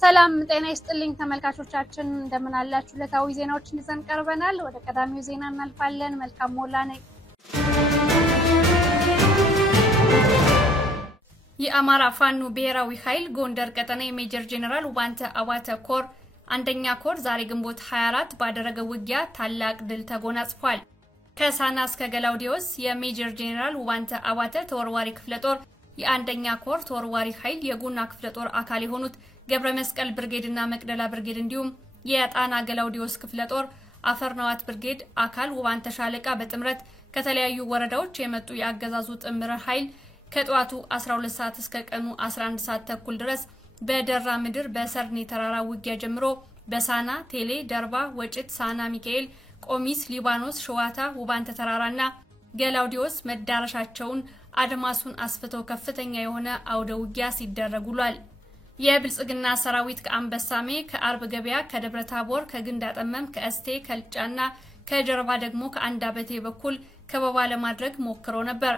ሰላም ጤና ይስጥልኝ ተመልካቾቻችን እንደምን አላችሁ ለታዊ ዜናዎችን ይዘን ቀርበናል ወደ ቀዳሚው ዜና እናልፋለን መልካም ሞላ ነኝ የአማራ ፋኖ ብሔራዊ ኃይል ጎንደር ቀጠና የሜጀር ጄኔራል ዋንተ አባተ ኮር አንደኛ ኮር ዛሬ ግንቦት 24 ባደረገው ውጊያ ታላቅ ድል ተጎናጽፏል ከሳና እስከ ገላውዲዮስ የሜጀር ጄኔራል ዋንተ አባተ ተወርዋሪ ክፍለ ጦር የአንደኛ ኮር ተወርዋሪ ኃይል የጉና ክፍለ ጦር አካል የሆኑት ገብረ መስቀል ብርጌድና መቅደላ ብርጌድ እንዲሁም የጣና ገላውዲዮስ ክፍለ ጦር አፈርናዋት ብርጌድ አካል ዋንተ ሻለቃ በጥምረት ከተለያዩ ወረዳዎች የመጡ ያገዛዙ ጥምር ኃይል ከጧቱ 12 ሰዓት እስከ ቀኑ 11 ሰዓት ተኩል ድረስ በደራ ምድር በሰርኒ ተራራ ውጊያ ጀምሮ በሳና ቴሌ ደርባ ወጭት ሳና ሚካኤል ቆሚስ ሊባኖስ ሸዋታ ውባንተ ተራራና ገላውዲዮስ መዳረሻቸውን አድማሱን አስፍተው ከፍተኛ የሆነ አውደ ውጊያ ሲደረጉሏል የብልጽግና ሰራዊት ከአንበሳሜ ከአርብ ገበያ ከደብረታቦር ከግንዳጠመም ከእስቴ ከልጫና ከጀርባ ደግሞ ከአንዳበቴ በኩል ከበባ ለማድረግ ሞክሮ ነበር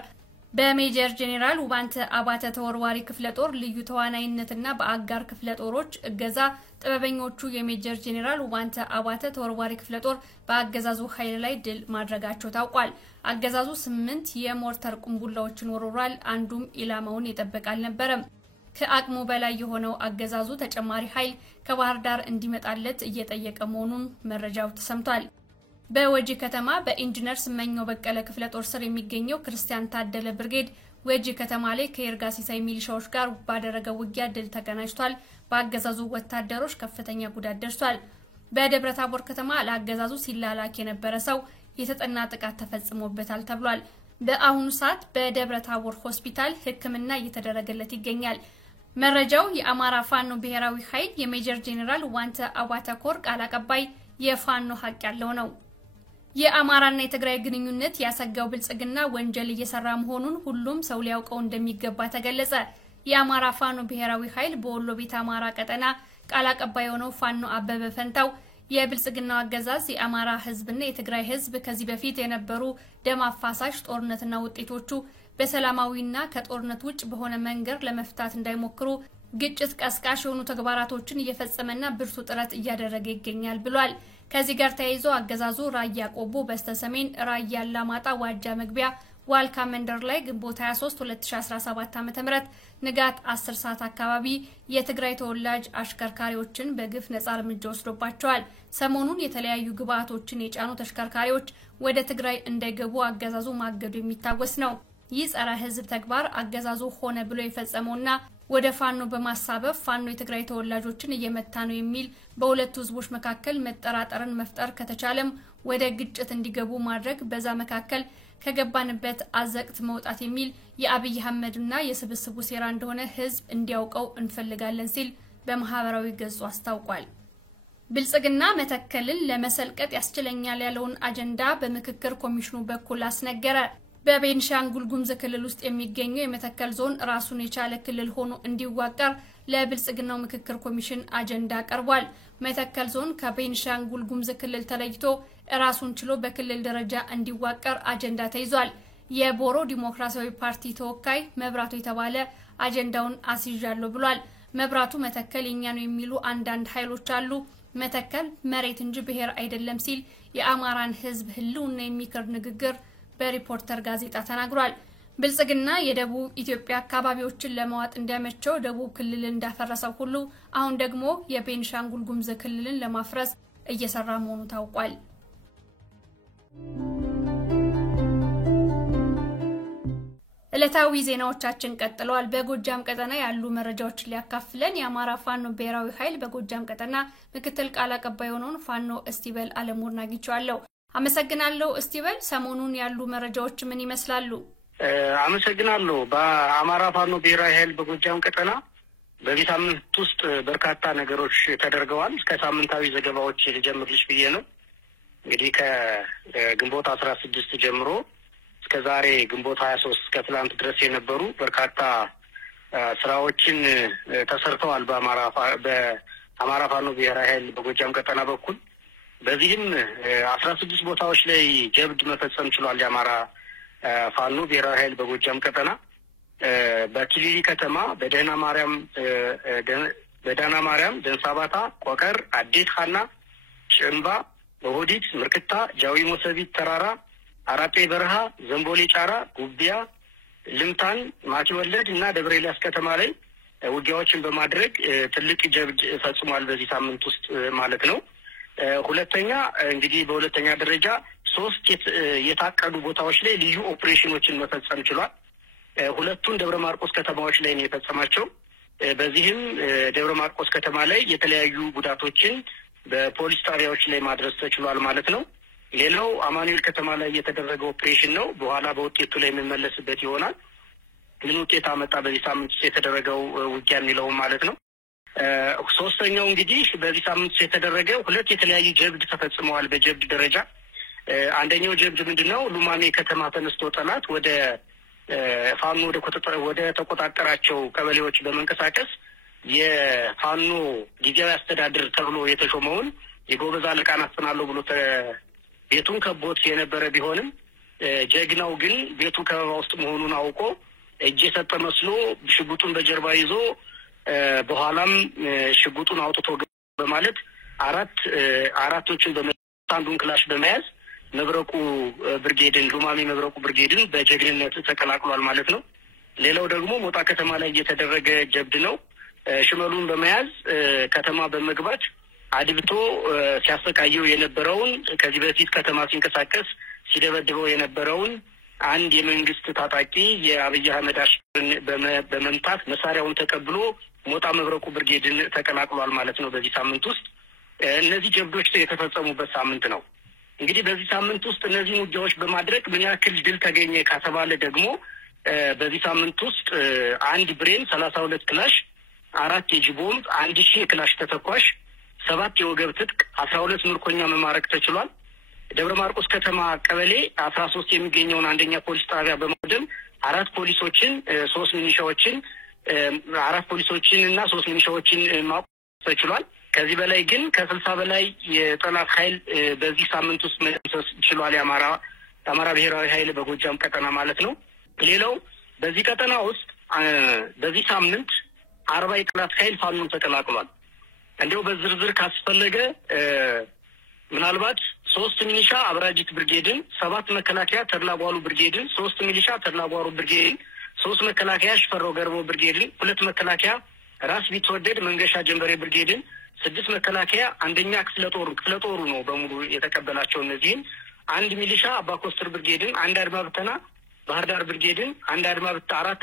በሜጀር ጄኔራል ዋንተ አባተ ተወርዋሪ ክፍለ ጦር ልዩ ተዋናይነትና በአጋር ክፍለ ጦሮች እገዛ ጥበበኞቹ የሜጀር ጄኔራል ዋንተ አባተ ተወርዋሪ ክፍለ ጦር በአገዛዙ ኃይል ላይ ድል ማድረጋቸው ታውቋል አገዛዙ 8 የሞርተር ቁምቡላዎችን ወርውሯል አንዱም ኢላማውን ይጠብቃል ነበር ከአቅሙ በላይ የሆነው አገዛዙ ተጨማሪ ኃይል ከባህር ዳር እንዲመጣለት እየጠየቀ መሆኑን መረጃው ተሰምቷል በወጂ ከተማ በኢንጂነር ስመኘው በቀለ ክፍለ ጦር ስር የሚገኘው ክርስቲያን ታደለ ብርጌድ ወጂ ከተማ ላይ ከኤርጋ ሲሳይ ሚሊሻዎች ጋር ባደረገው ውጊያ ድል ተቀናጅቷል በአገዛዙ ወታደሮች ከፍተኛ ጉዳት ደርሷል በደብረታቦር ከተማ ለአገዛዙ ሲላላክ የነበረ ሰው የተጠና ጥቃት ተፈጽሞበታል ተብሏል በአሁኑ ሰዓት በደብረታቦር ሆስፒታል ህክምና እየተደረገለት ይገኛል መረጃው የአማራ ፋኖ ብሔራዊ ኃይል የሜጀር ጄኔራል ዋንተ አባተ ኮር ቃል አቀባይ የፋኖ ሀቅ ያለው ነው የአማራና የትግራይ ግንኙነት ያሰጋው ብልጽግና ወንጀል እየሰራ መሆኑን ሁሉም ሰው ሊያውቀው እንደሚገባ ተገለጸ የአማራ ፋኖ ብሔራዊ ኃይል በወሎ ቤት አማራ ቀጠና ቃል አቀባይ ሆነው ፋኖ አበበ ፈንታው የብልጽግናው አገዛዝ የአማራ ህዝብና የትግራይ ህዝብ ከዚህ በፊት የነበሩ ደም አፋሳሽ ጦርነትና ውጤቶቹ በሰላማዊና ከጦርነት ውጭ በሆነ መንገድ ለመፍታት እንዳይሞክሩ ግጭት ቀስቃሽ የሆኑ ተግባራቶችን እየፈጸመና ብርቱ ጥረት እያደረገ ይገኛል ብሏል ከዚህ ጋር ተያይዞ አገዛዙ ራያ ቆቦ በስተሰሜን ራያ አላማጣ ዋጃ መግቢያ ዋልካ መንደር ላይ ግንቦት 23 2017 ዓ.ም ንጋት 10 ሰዓት አካባቢ የትግራይ ተወላጅ አሽከርካሪዎችን በግፍ ነፃ እርምጃ ወስዶባቸዋል ሰሞኑን የተለያዩ ግብአቶችን የጫኑ ተሽከርካሪዎች ወደ ትግራይ እንዳይገቡ አገዛዙ ማገዱ የሚታወስ ነው ይህ ጸረ ህዝብ ተግባር አገዛዙ ሆነ ብሎ የፈጸመውና ወደ ፋኖ በማሳበብ ፋኖ የትግራይ ተወላጆችን እየመታ ነው የሚል በሁለቱ ህዝቦች መካከል መጠራጠርን መፍጠር ከተቻለም ወደ ግጭት እንዲገቡ ማድረግ በዛ መካከል ከገባንበት አዘቅት መውጣት የሚል የአብይ አህመድና የስብስቡ ሴራ እንደሆነ ህዝብ እንዲያውቀው እንፈልጋለን ሲል በማህበራዊ ገጹ አስታውቋል ብልጽግና መተከልን ለመሰልቀጥ ያስችለኛል ያለውን አጀንዳ በምክክር ኮሚሽኑ በኩል አስነገረ በቤንሻንጉል ጉሙዝ ክልል ውስጥ የሚገኘው የመተከል ዞን ራሱን የቻለ ክልል ሆኖ እንዲዋቀር ለብልጽግናው ምክክር ኮሚሽን አጀንዳ ቀርቧል መተከል ዞን ከቤንሻንጉል ጉሙዝ ክልል ተለይቶ ራሱን ችሎ በክልል ደረጃ እንዲዋቀር አጀንዳ ተይዟል የቦሮ ዲሞክራሲያዊ ፓርቲ ተወካይ መብራቱ የተባለ አጀንዳውን አስይዣለሁ ብሏል መብራቱ መተከል የኛ ነው የሚሉ አንዳንድ ኃይሎች አሉ መተከል መሬት እንጂ ብሔር አይደለም ሲል የአማራን ህዝብ ህልውና የሚከር ንግግር በሪፖርተር ጋዜጣ ተናግሯል ብልጽግና የደቡብ ኢትዮጵያ አካባቢዎችን ለማዋጥ እንዲያመቸው ደቡብ ክልል እንዳፈረሰው ሁሉ አሁን ደግሞ የቤንሻንጉል ጉሙዝ ክልልን ለማፍረስ እየሰራ መሆኑ ታውቋል ዕለታዊ ዜናዎቻችን ቀጥለዋል በጎጃም ቀጠና ያሉ መረጃዎችን ሊያካፍለን የአማራ ፋኖ ብሔራዊ ኃይል በጎጃም ቀጠና ምክትል ቃል አቀባይ ሆነው ፋኖ እስቲበል አለሙርና አግኝቻለሁ አመሰግናለሁ እስቲበል ሰሞኑን ያሉ መረጃዎች ምን ይመስላሉ አመሰግናለሁ በአማራ ፋኖ ብሔራዊ ኃይል በጎጃም ቀጠና በዚህ ሳምንት ውስጥ በርካታ ነገሮች ተደርገዋል ከሳምንታዊ ዘገባዎች ልጀምርልሽ ብዬ ነው እንግዲህ ከግንቦት 16 ጀምሮ እስከ ዛሬ ግንቦት 23 እስከ ትላንት ድረስ የነበሩ በርካታ ስራዎችን ተሰርተዋል በአማራ ፋኖ ብሔራዊ ኃይል በጎጃም ቀጠና በኩል በዚህም 16 ቦታዎች ላይ ጀብድ መፈጸም ችሏል የአማራ ፋኖ ብሔራዊ ኃይል በጎጃም ቀጠና በኪሊሊ ከተማ በደህና ማርያም በዳና ማርያም፣ ደንሳባታ፣ ቆቀር፣ አዴት ሐና፣ ጭምባ፣ በሆዲት፣ ምርክታ፣ ጃዊ ሞሰቢት ተራራ፣ አራጤ በረሃ፣ ዘንቦሌ ጫራ፣ ጉቢያ፣ ልምታን፣ ማቲ ወለድ እና ደብረ ኤልያስ ከተማ ላይ ውጊያዎችን በማድረግ ትልቅ ጀብድ ፈጽሟል በዚህ ሳምንት ውስጥ ማለት ነው። ሁለተኛ እንግዲህ በሁለተኛ ደረጃ 3 የታቀዱ ቦታዎች ላይ ልዩ ኦፕሬሽኖችን መፈጸም ችሏል። ሁለቱን ደብረ ማርቆስ ከተማዎች ላይ ነው የፈጸማቸው። በዚህም ደብረ ማርቆስ ከተማ ላይ የተለያዩ ጉዳቶችን በፖሊስ ጣቢያዎች ላይ ማድረስ ተችሏል ማለት ነው። ሌላው አማኑኤል ከተማ ላይ የተደረገ ኦፕሬሽን ነው። በኋላ በውጤቱ ላይ የምንመለስበት ይሆናል። ምን ውጤት አመጣ በዚህ ሳምንት የተደረገው ውጊያ የሚለው ማለት ነው። ሶስተኛው እንግዲህ በዚህ ሳምንት የተደረገ 2 የተለያዩ ጀብድ ተፈጽመዋል በጀብድ ደረጃ። አንደኛው ጀብድ ምንድነው? ሉማሜ ከተማ ተነስቶ ጠላት ወደ ፋኖ ወደ ተቆጣጠራቸው ቀበሌዎች በመንቀሳቀስ የፋኖ ጊዜያዊ አስተዳደር ተብሎ የተሾመውን የጎበዝ አለቃን አስተናለው ብሎ ቤቱን ከቦት የነበረ ቢሆንም ጀግናው ግን ቤቱ ከበባ ውስጥ መሆኑን አውቆ እጅ የሰጠ መስሎ ሽጉጡን በጀርባ ይዞ በኋላም ሽጉጡን አውጥቶ በማለት አራቶችን በመታንዱን ክላሽ በመያዝ መብረቁ ብርጌድን ሉማሜ መብረቁ ብርጌድን በጀግንነት ተቀላቅሏል ማለት ነው። ሌላው ደግሞ ሞጣ ከተማ ላይ የተደረገ ጀብድ ነው። ሽመሉን በመያዝ ከተማ በመግባት አድብቶ ሲያሰቃየው የነበረውን ከዚህ በፊት ከተማ ሲንቀሳቀስ ሲደበድበው የነበረውን አንድ የመንግስት ታጣቂ የአብይ አህመድ አሽከርን በመምታት መሳሪያውን ተቀብሎ ሞጣ መብረቁ ብርጌድን ተቀላቅሏል ማለት ነው። በዚህ ሳምንት ውስጥ እነዚህ ጀብዶች የተፈጸሙበት ሳምንት ነው። እንግዲህ በዚህ ሳምንት ውስጥ እነዚህ ውጊያዎች በማድረግ ምን ያክል ድል ተገኘ ከተባለ ደግሞ በዚህ ሳምንት ውስጥ 1 ብሬን 32 ክላሽ 4 የእጅ ቦምብ 1000 የክላሽ ተተኳሽ 7 የወገብ ትጥቅ 12 ምርኮኛ መማረክ ተችሏል። ደብረ ማርቆስ ከተማ ቀበሌ 13 የሚገኘውን አንደኛ ፖሊስ ጣቢያ በማውደም 4 ፖሊሶችን 3 ሚሊሻዎችን 4 ፖሊሶችን እና 3 ሚሊሻዎችን ማቆም ተችሏል። ከዚህ በላይ ግን ከ60 በላይ የጠላት ኃይል በዚህ ሳምንት ውስጥ መደምሰስ ችሏል። የአማራ ብሔራዊ ኃይል በጎጃም ቀጠና ማለት ነው። ሌላው በዚህ ቀጠና ውስጥ በዚህ ሳምንት 40 የጠላት ኃይል ፋኖን ተቀላቅሏል። እንደው በዝርዝር ካስፈለገ ምናልባት 3 ሚሊሻ አብራጂት ብርጌድን፣ 7 መከላከያ ተድላቧሉ ብርጌድን፣ 3 ሚሊሻ ተድላቧሩ ብርጌድን፣ 3 መከላከያ ሽፈራው ገርቦ ብርጌድን፣ 2 መከላከያ ራስ ቢትወደድ መንገሻ ጀንበሬ ብርጌድን፣ 6 መከላከያ አንደኛ ክፍለ ጦሩ ነው በሙሉ የተቀበላቸው። እነዚህን 1 ሚሊሻ አባኮስተር ብርጌድን፣ 1 አድማ ብተና ባህር ዳር ብርጌድን፣ 4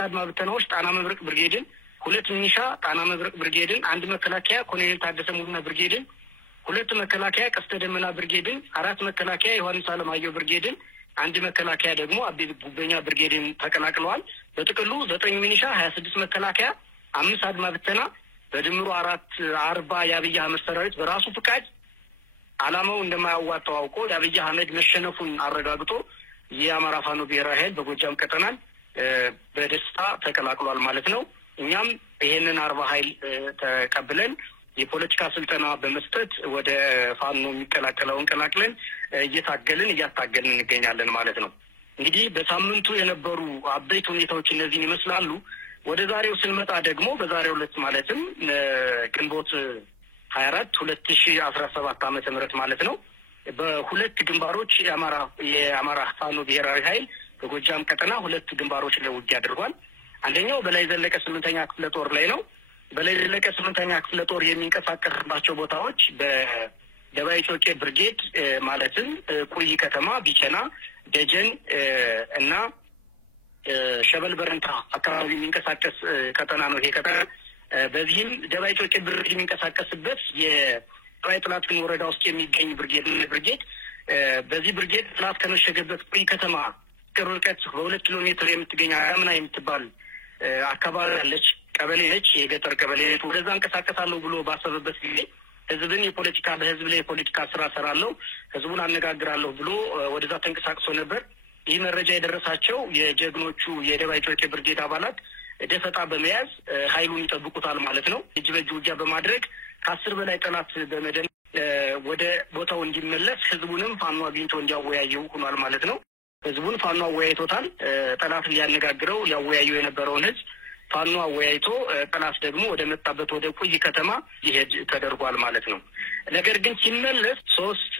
አድማ ብተናዎች ጣና መብረቅ ብርጌድን፣ 2 ሚሊሻ ጣና መብረቅ ብርጌድን፣ 1 መከላከያ ኮሎኔል ታደሰ ሙሉና ብርጌድን፣ 2 መከላከያ ቀስተ ደመና ብርጌድን፣ 4 መከላከያ ዮሐንስ አለማየሁ ብርጌድን፣ 1 መከላከያ ደግሞ አቤ ጉበኛ ብርጌድን ተቀላቅለዋል። በጥቅሉ 9 ሚሊሻ 26 መከላከያ 5 አድማ ብተና በድምሩ 40 የአብይ አህመድ ሰራዊት በራሱ ፍቃድ ዓላማው እንደማያዋጣው አውቆ የአብይ አህመድ መሸነፉን አረጋግጦ የአማራ ፋኖ ብሔራዊ ኃይል በጎጃም ቀጠናን በደስታ ተቀላቅሏል ማለት ነው። እኛም ይሄንን 40 ኃይል ተቀብለን የፖለቲካ ስልጠና በመስጠት ወደ ፋኖ የሚቀላቀለውን ቀላቅለን እያታገልን እንገኛለን ማለት ነው። እንግዲህ በሳምንቱ የነበሩ አበይት ሁኔታዎች እነዚህን ይመስላሉ። ወደ ዛሬው ስንመጣ ደግሞ በዛሬው ዕለት ማለትም ግንቦት 24 2017 ዓመተ ምህረት ማለት ነው በሁለት ግንባሮች የአማራ ፋኖ ብሔራዊ ኃይል በጎጃም ቀጠና 2 ግንባሮች ላይ ውጊያ አድርጓል። አንደኛው በላይ ዘለቀ 8ኛ ክፍለ ጦር ላይ ነው። በላይ ዘለቀ 8ኛ ክፍለ ጦር የሚንቀሳቀስባቸው ቦታዎች በደባይ ጮቄ ብርጌድ ማለትም ቁይ ከተማ፣ ቢቸና፣ ደጀን እና ሸበል በረንታ አካባቢ የሚንቀሳቀስ ቀጠና ነው ይሄ ቀጠና። በዚህም ደባይ ጮቄ ብርጌድ የሚንቀሳቀስበት የጠባይ ጥላትን ወረዳ ውስጥ የሚገኝ ብርጌድ በዚህ ብርጌድ ጥላት ከመሸገበት ቁይ ከተማ ቅርብ ርቀት በ2 ኪሎ ሜትር የምትገኝ አምና የምትባል አካባቢ ያለች ቀበሌ ነች። የገጠር ቀበሌ ነች። ወደዛ እንቀሳቀሳለሁ ብሎ ባሰበበት ጊዜ ህዝብን በህዝብ ላይ የፖለቲካ ስራ ሰራለሁ፣ ህዝቡን አነጋግራለሁ ብሎ ወደዛ ተንቀሳቅሶ ነበር። ይህ መረጃ የደረሳቸው የጀግኖቹ የደባይ ጮቄ ብርጌድ አባላት ደፈጣ በመያዝ ኃይሉን ይጠብቁታል ማለት ነው። እጅ በእጅ ውጊያ በማድረግ ከ10 በላይ ጠላት በመደን ወደ ቦታው እንዲመለስ ህዝቡንም ፋኖ አግኝቶ እንዲያወያየው ሆኗል ማለት ነው። ህዝቡን ፋኖ አወያይቶታል። ጠላት ሊያነጋግረው ያወያየው የነበረውን ህዝብ ፋኖ አወያይቶ ጠላት ደግሞ ወደ መጣበት ወደ ቁይ ከተማ ይሄድ ተደርጓል ማለት ነው። ነገር ግን ሲመለስ 3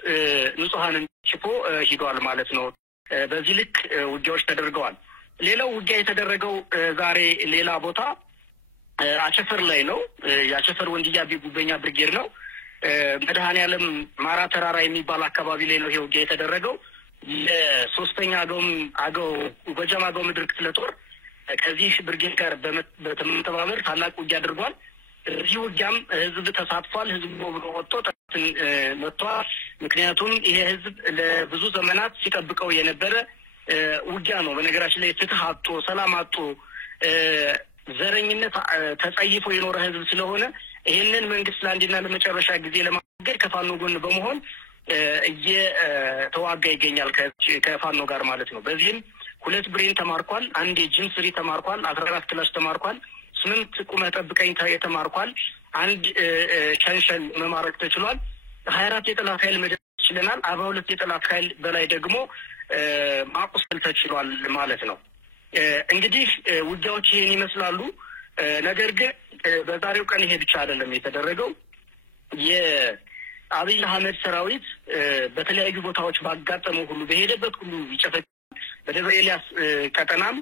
ንጹሃንን ጭፎ ሂዷል ማለት ነው። በዚህ ልክ ውጊያዎች ተደርገዋል። ሌላው ውጊያ የተደረገው ዛሬ ሌላ ቦታ አቸፈር ላይ ነው። የአቸፈር ወንድያ ቢጉበኛ ብርጌድ ነው። መድኃኔዓለም ማራ ተራራ የሚባል አካባቢ ላይ ነው ይሄ ውጊያ የተደረገው። የሶስተኛ አገው ጎጃም አገው ምድር ክፍለ ጦር ከዚህ ብርጌድ ጋር በመተባበር ታላቅ ውጊያ አድርጓል። እዚህ ውጊያም ህዝብ ተሳትፏል። ህዝቡ ወጥቶ መጥቷል። ምክንያቱም ይሄ ህዝብ ለብዙ ዘመናት ሲጠብቀው የነበረ ውጊያ ነው። በነገራችን ላይ ፍትህ አጥቶ ሰላም አጥቶ ዘረኝነት ተጸይፎ የኖረ ህዝብ ስለሆነ ይሄንን መንግስት ለአንድና ለመጨረሻ ጊዜ ለማገድ ከፋኖ ጎን በመሆን እየተዋጋ ይገኛል ከፋኖ ጋር ማለት ነው። በዚህም 2 ብሬን ተማርኳል፣ 1 ጂንስሪ ተማርኳል፣ 14 ክላሽ ተማርኳል፣ 8 ቁመ ጠብቀኝ ተማርኳል፣ 1 ሸንሸል መማረክ ተችሏል፣ 24 የጠላት ኃይል መደምሰስ ችለናል፣ 42 የጠላት ኃይል በላይ ደግሞ ማቁሰል ተችሏል ማለት ነው። እንግዲህ ውጊያዎች ይሄን ይመስላሉ። ነገር ግን በዛሬው ቀን ይሄ ብቻ አይደለም የተደረገው። የአብይ አህመድ ሰራዊት በተለያዩ ቦታዎች ባጋጠመው ሁሉ በሄደበት ሁሉ ይጨፈጭፋል። በደብረ ኤልያስ ቀጠናም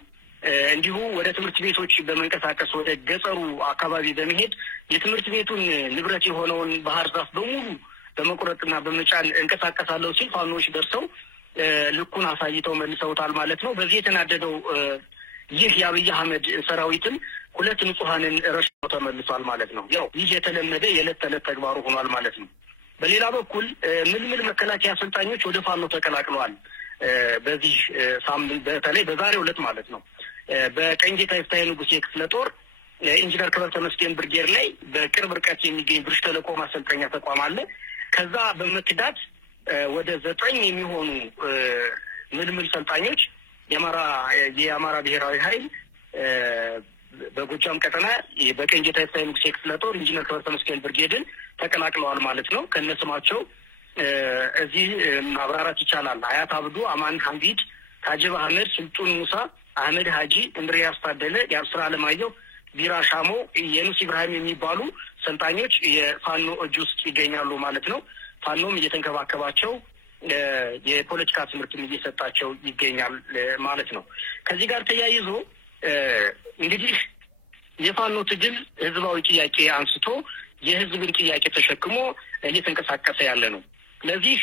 እንዲሁ ወደ ትምህርት ቤቶች በመንቀሳቀስ ወደ ገጠሩ አካባቢ በመሄድ የትምህርት ቤቱን ንብረት የሆነውን ባህር ዛፍ በሙሉ በመቁረጥና በመጫን እንቀሳቀሳለሁ ሲል ፋኖች ደርሰው ልኩን አሳይተው መልሰውታል ማለት ነው። በዚህ የተናደደው ይህ የአብይ አህመድ ሰራዊትን 2 ንጹሃንን ረሽኖ ተመልሷል ማለት ነው። ያው ይህ የተለመደ የዕለት ተዕለት ተግባሩ ሆኗል ማለት ነው። በሌላ በኩል ምልምል መከላከያ አሰልጣኞች ወደ ፋኖ ተቀላቅለዋል። በዚህ ሳምንት በተለይ በዛሬው ዕለት ማለት ነው በቀኝጌታ ይፍታዬ ንጉሴ ክፍለ ጦር ኢንጂነር ክብር ተመስገን ብርጌድ ላይ በቅርብ ርቀት የሚገኝ ብርሽ ተለቆ ማሰልጠኛ ተቋም አለ። ከዛ በመክዳት ወደ 9 የሚሆኑ ምልምል ሰልጣኞች የአማራ ብሔራዊ ኃይል በጎጃም ቀጠና በቀኝጌታ ይፍታዬ ንጉሴ ክፍለ ጦር ኢንጂነር ክብር ተመስገን ብርጌድን ተቀላቅለዋል ማለት ነው። ከነስማቸው እዚህ ማብራራት ይቻላል። አያት አብዱ፣ አማን ሐሚድ፣ ታጅብ አህመድ፣ ስልጡን ሙሳ፣ አህመድ ሀጂ፣ እንድሪያስ ታደለ፣ ያብስራ አለማየሁ፣ ቢራ ሻሞ፣ የኑስ ኢብራሂም የሚባሉ ሰልጣኞች የፋኖ እጅ ውስጥ ይገኛሉ ማለት ነው። ፋኖም እየተንከባከባቸው የፖለቲካ ትምህርትም እየሰጣቸው ይገኛል ማለት ነው። ከዚህ ጋር ተያይዞ እንግዲህ የፋኖ ትግል ህዝባዊ ጥያቄ አንስቶ የህዝብን ጥያቄ ተሸክሞ እየተንቀሳቀሰ ያለ ነው። ለዚህ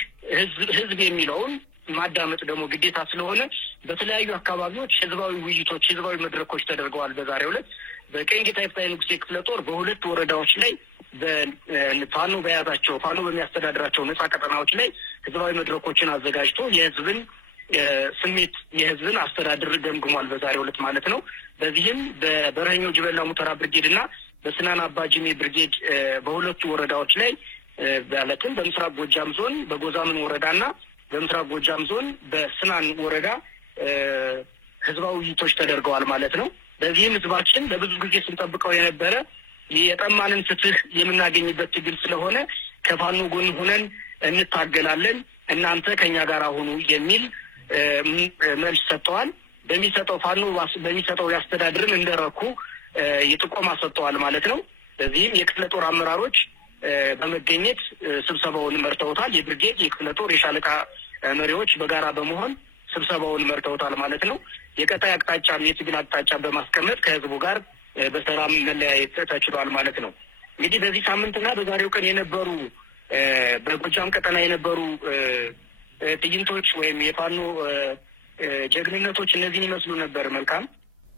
ህዝብ የሚለውን ማዳመጥ ደግሞ ግዴታ ስለሆነ በተለያዩ አካባቢዎች ህዝባዊ ውይይቶች፣ ህዝባዊ መድረኮች ተደርገዋል። በዛሬው ዕለት በቀኝጌታ ይፍታዬ ንጉሴ ክፍለ ጦር በ2 ወረዳዎች ላይ በፋኖ በያዛቸው ፋኖ በሚያስተዳድራቸው ነጻ ቀጠናዎች ላይ ህዝባዊ መድረኮችን አዘጋጅቶ የህዝብን ስሜት የህዝብን አስተዳደር ገምግሟል በዛሬው ዕለት ማለት ነው። በዚህም በበረኛው ጅበላ ሙተራ ብርጌድና በስናን አባጅሜ ብርጌድ በ2 ወረዳዎች ላይ ማለትም በምስራቅ ጎጃም ዞን በጎዛምን ወረዳና በምስራቅ ጎጃም ዞን በስናን ወረዳ ህዝባዊ ውይይቶች ተደርገዋል ማለት ነው። በዚህም ህዝባችን ለብዙ ጊዜ ስንጠብቀው የነበረ የጠማንን ፍትህ የምናገኝበት ትግል ስለሆነ ከፋኖ ጎን ሆነን እንታገላለን፣ እናንተ ከኛ ጋር ሁኑ የሚል መልስ ሰጥተዋል። በሚሰጠው ፋኖ በሚሰጠው ያስተዳድርን እንደረኩ የጥቆማ ሰጥተዋል ማለት ነው። በዚህም የክፍለ ጦር አመራሮች በመገኘት ስብሰባውን መርተውታል። የብርጌድ የክፍለ ጦር የሻለቃ መሪዎች በጋራ በመሆን ስብሰባውን መርተውታል ማለት ነው። የቀጣይ አቅጣጫ የትግል አቅጣጫ በማስቀመጥ ከህዝቡ ጋር በሰላም መለያየት ተችሏል ማለት ነው። እንግዲህ በዚህ ሳምንትና በዛሬው ቀን የነበሩ በጎጃም ቀጠና የነበሩ ትዕይንቶች ወይም የፋኖ ጀግንነቶች እነዚህን ይመስሉ ነበር። መልካም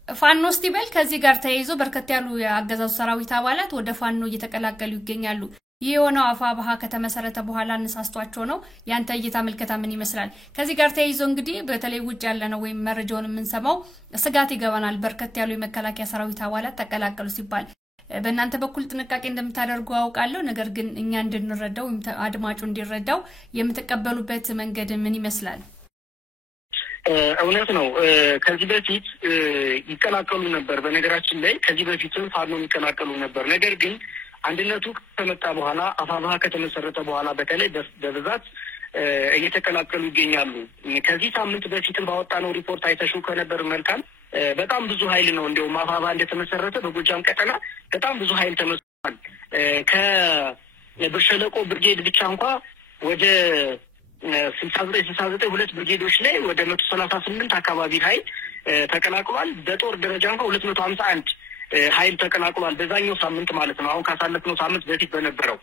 ፋኖ ስቲበል ከዚህ ጋር ተያይዞ በርከት ያሉ የአገዛዙ ሰራዊት አባላት ወደ ፋኖ እየተቀላቀሉ ይገኛሉ። ይህ የሆነው አፋብኃ ከተመሰረተ በኋላ አነሳስቷቸው ነው። ያንተ እይታ መልከታ ምን ይመስላል? ከዚህ ጋር ተያይዞ እንግዲህ በተለይ ውጭ ያለ ነው ወይም መረጃውን የምንሰማው ስጋት ይገባናል። በርከት ያሉ የመከላከያ ሰራዊት አባላት ተቀላቀሉ ሲባል በእናንተ በኩል ጥንቃቄ እንደምታደርጉ አውቃለሁ። ነገር ግን እኛ እንድንረዳው አድማጩ እንዲረዳው የምትቀበሉበት መንገድ ምን ይመስላል? እውነት ነው። ከዚህ በፊት ይቀላቀሉ ነበር። በነገራችን ላይ ከዚህ በፊትም ፋኖ ይቀላቀሉ ነበር። ነገር ግን አንድነቱ ከመጣ በኋላ አፋብኃ ከተመሰረተ በኋላ በተለይ በብዛት እየተቀላቀሉ ይገኛሉ። ከዚህ ሳምንት በፊትም ባወጣነው ሪፖርት አይተሽው ከነበር መልካም በጣም ብዙ ኃይል ነው እንደው ማፋባ እንደተመሰረተ በጎጃም ቀጠና በጣም ብዙ ኃይል ተመስርቷል። ከብርሸለቆ ብርጌድ ብቻ እንኳን ወደ 69 ሁለት ብርጌዶች ላይ ወደ 138 አካባቢ ኃይል ተቀላቅሏል። በጦር ደረጃ እንኳን 251 ኃይል ተቀላቅሏል በዛኛው ሳምንት ማለት ነው። አሁን ካሳለፍነው ሳምንት በፊት በነበረው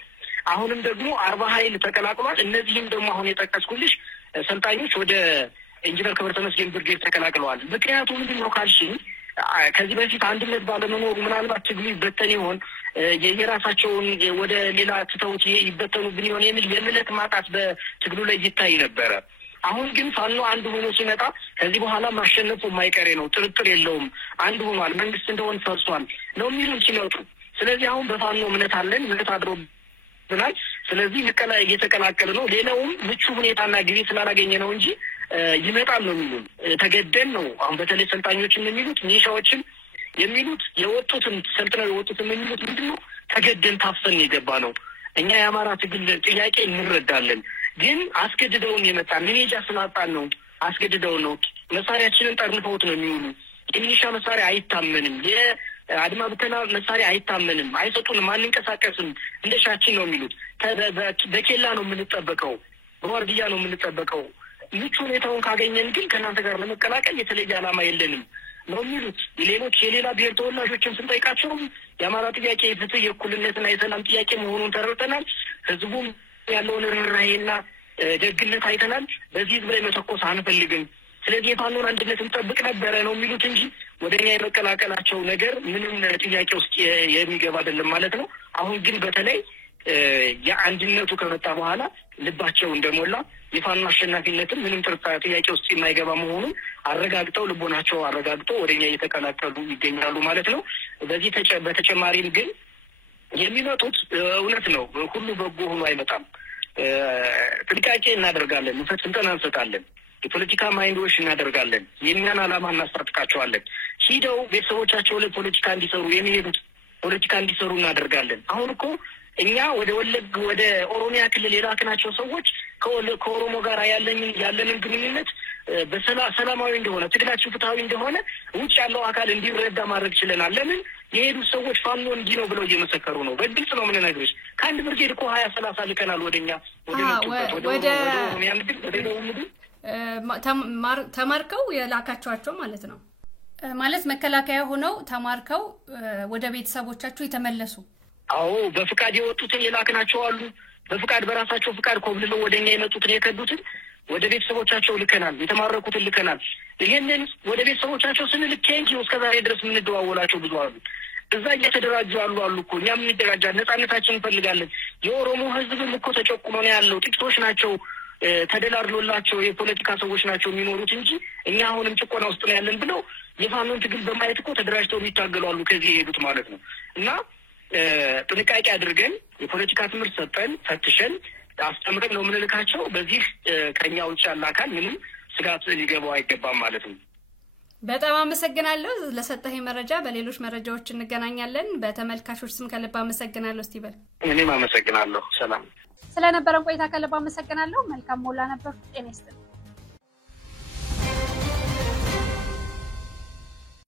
አሁንም ደግሞ 40 ኃይል ተቀላቅሏል። እነዚህም ደግሞ አሁን የጠቀስኩልሽ ሰልጣኞች ወደ ኢንጂነር ክብረ ተመስገን ብርጌድ ተቀላቅለዋል። ምክንያቱም ምንድነው ካልሽኝ ከዚህ በፊት አንድነት ባለመኖሩ ምናልባት ትግሉ ይበተን ይሆን የየራሳቸውን ወደ ሌላ ትተውት ይበተኑብን ይሆን የሚል የእምነት ማጣት በትግሉ ላይ ይታይ ነበረ። አሁን ግን ፋኖ አንድ ሆኖ ሲመጣ ከዚህ በኋላ ማሸነፉ የማይቀሬ ነው፣ ጥርጥር የለውም። አንድ ሆኗል፣ መንግስት እንደሆነ ፈርሷል ነው የሚሉን ሲመጡ። ስለዚህ አሁን በፋኖ እምነት አለን፣ እምነት አድሮብናል። ስለዚህ እየተቀላቀለ ነው። ሌላውም ምቹ ሁኔታና ጊዜ ስላላገኘ ነው እንጂ ይመጣል ነው የሚሉን። ተገደን ነው አሁን በተለይ ሰልጣኞችን የሚሉት ሚሊሻዎችን የሚሉት የወጡትን ሰልጥነው የወጡትን የሚሉት ምንድነው ተገደን ታፈን የገባ ነው። እኛ የአማራ ትግል ጥያቄ እንረዳለን፣ ግን አስገድደውን የመጣን ሚሊሻ ስላጣን ነው። አስገድደውን ነው። መሳሪያችንን ጠርንፈውት ነው የሚውሉ። የሚሊሻ መሳሪያ አይታመንም፣ የአድማ ብተና መሳሪያ አይታመንም፣ አይሰጡንም፣ አንንቀሳቀስም፣ እንደሻችን ነው የሚሉት። በኬላ ነው የምንጠበቀው፣ በዋርድያ ነው የምንጠበቀው። ምቹ ሁኔታውን ካገኘን ግን ከእናንተ ጋር ለመቀላቀል የተለየ ዓላማ የለንም ነው የሚሉት። የሌላ ብሔር ተወላጆችን ስንጠይቃቸውም የአማራ ጥያቄ የፍትህ የእኩልነትና የሰላም ጥያቄ መሆኑን ተረድተናል። ህዝቡም ያለውን ርኅራኄና ደግነት አይተናል። በዚህ ህዝብ ላይ መተኮስ አንፈልግም። ስለዚህ የፋኖን አንድነት እንጠብቅ ነበረ ነው የሚሉት እንጂ ወደኛ የመቀላቀላቸው ነገር ምንም ጥያቄ ውስጥ የሚገባ አይደለም ማለት ነው። አሁን ግን በተለይ የአንድነቱ ከመጣ በኋላ ልባቸው እንደሞላ የፋኖ አሸናፊነትን ምንም ጥያቄ ውስጥ የማይገባ መሆኑን አረጋግጠው ልቦናቸው አረጋግጠው ወደኛ እየተቀላቀሉ ይገኛሉ ማለት ነው። በዚህ በተጨማሪም ግን የሚመጡት እውነት ነው ሁሉ በጎ ሆኖ አይመጣም። ጥንቃቄ እናደርጋለን፣ ስልጠና እንሰጣለን፣ የፖለቲካ ማይንዶች እናደርጋለን፣ የእኛን ዓላማ እናስታጥቃቸዋለን። ሂደው ቤተሰቦቻቸው ላይ ፖለቲካ እንዲሰሩ የሚሄዱት ፖለቲካ እንዲሰሩ እናደርጋለን። አሁን እኮ እኛ ወደ ኦሮሚያ ክልል የላክናቸው ሰዎች ከኦሮሞ ጋር ያለንን ግንኙነት ሰላማዊ እንደሆነ ትግላችን ፍትሃዊ እንደሆነ ውጭ ያለው አካል እንዲረዳ ማድረግ ችለናል። ለምን የሄዱት ሰዎች ፋኖ እንዲህ ነው ብለው እየመሰከሩ ነው። በግልጽ ነው የምንነግርሽ። ከአንድ ብርጌድ እኮ 20-30 ልከናል ወደኛ ወደ ኦሮሚያ ምድር ተማርከው የላካቸዋቸው ማለት ነው። ማለት መከላከያ ሆነው ተማርከው ወደ ቤተሰቦቻቸው የተመለሱ። አዎ በፍቃድ የወጡትን የላክናቸው አሉ። በፍቃድ በራሳቸው ፍቃድ ኮብልለው ወደኛ የመጡትን የከዱትን ወደ ቤተሰቦቻቸው ልከናል። የተማረኩትን ልከናል። ይሄንን ወደ ቤተሰቦቻቸው ስንልክ ኬንጂ እስከዛሬ ድረስ የምንደዋወላቸው ብዙ አሉ። እዛ እየተደራጁ አሉ እኮ። እኛም እንደራጃለን፣ ነጻነታችን እንፈልጋለን። የኦሮሞ ህዝብም እኮ ተጨቁኖ ነው ያለው። ጥቂቶች ናቸው ተደላድሎላቸው የፖለቲካ ሰዎች ናቸው የሚኖሩት እንጂ እኛ አሁንም ጭቆና ውስጥ ነው ያለን ብለው የፋኖን ትግል በማየት እኮ ተደራጅተው የሚታገሉ አሉ ከዚህ የሄዱት ማለት ነው። እና ጥንቃቄ አድርገን የፖለቲካ ትምህርት ሰጠን ፈትሸን አስተምረን ነው የምንልካቸው። በዚህ ከኛ ውጭ ያለ አካል ምንም ስጋት ሊገባው አይገባም ማለት ነው። በጣም አመሰግናለሁ ለሰጠኝ መረጃ። በሌሎች መረጃዎች እንገናኛለን። በተመልካቾች ስም ከልብ አመሰግናለሁ። ስቲቨን እኔም አመሰግናለሁ። ሰላም ስለነበረን ቆይታ ከልብ አመሰግናለሁ። መልካም ሞላ ነበር። ጤና ይስጥልኝ።